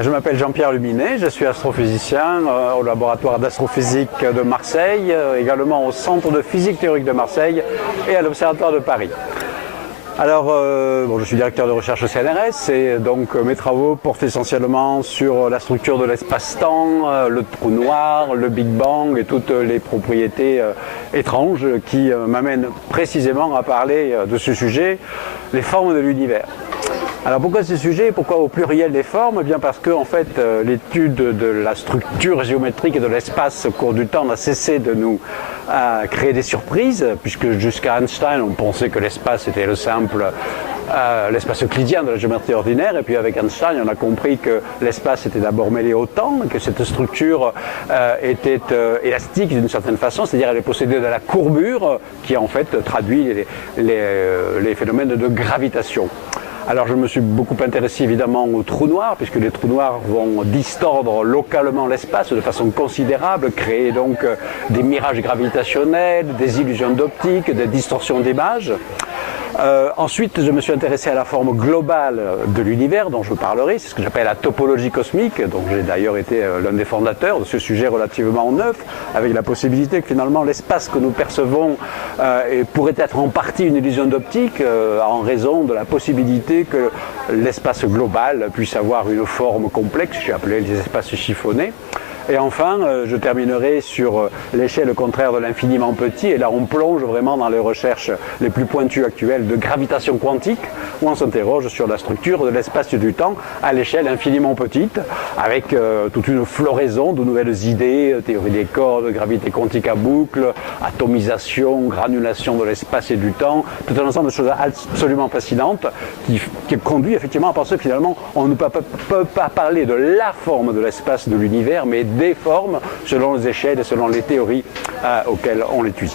Je m'appelle Jean-Pierre Luminet, je suis astrophysicien au laboratoire d'astrophysique de Marseille, également au Centre de physique théorique de Marseille et à l'Observatoire de Paris. Alors, je suis directeur de recherche au CNRS et donc mes travaux portent essentiellement sur la structure de l'espace-temps, le trou noir, le Big Bang et toutes les propriétés étranges qui m'amènent précisément à parler de ce sujet, les formes de l'univers. Alors pourquoi ce sujet? Pourquoi au pluriel des formes? Eh bien parce que en fait, l'étude de la structure géométrique et de l'espace au cours du temps n'a cessé de nous créer des surprises, puisque jusqu'à Einstein, on pensait que l'espace était le simple l'espace euclidien de la géométrie ordinaire, et puis avec Einstein, on a compris que l'espace était d'abord mêlé au temps, que cette structure était élastique d'une certaine façon, c'est-à-dire elle est possédée de la courbure qui en fait traduit les phénomènes de gravitation. Alors je me suis beaucoup intéressé évidemment aux trous noirs, puisque les trous noirs vont distordre localement l'espace de façon considérable, créer donc des mirages gravitationnels, des illusions d'optique, des distorsions d'image. Ensuite, je me suis intéressé à la forme globale de l'univers, dont je parlerai, c'est ce que j'appelle la topologie cosmique, donc j'ai d'ailleurs été l'un des fondateurs de ce sujet relativement neuf, avec la possibilité que finalement l'espace que nous percevons pourrait être en partie une illusion d'optique, en raison de la possibilité que l'espace global puisse avoir une forme complexe, j'ai appelé les espaces chiffonnés. Et enfin, je terminerai sur l'échelle contraire de l'infiniment petit, et là on plonge vraiment dans les recherches les plus pointues actuelles de gravitation quantique, où on s'interroge sur la structure de l'espace et du temps à l'échelle infiniment petite, avec toute une floraison de nouvelles idées, théorie des cordes, gravité quantique à boucle, atomisation, granulation de l'espace et du temps, tout un ensemble de choses absolument fascinantes qui conduit effectivement à penser que finalement on ne peut pas parler de la forme de l'espace de l'univers, mais des formes selon les échelles et selon les théories auxquelles on l'étudie.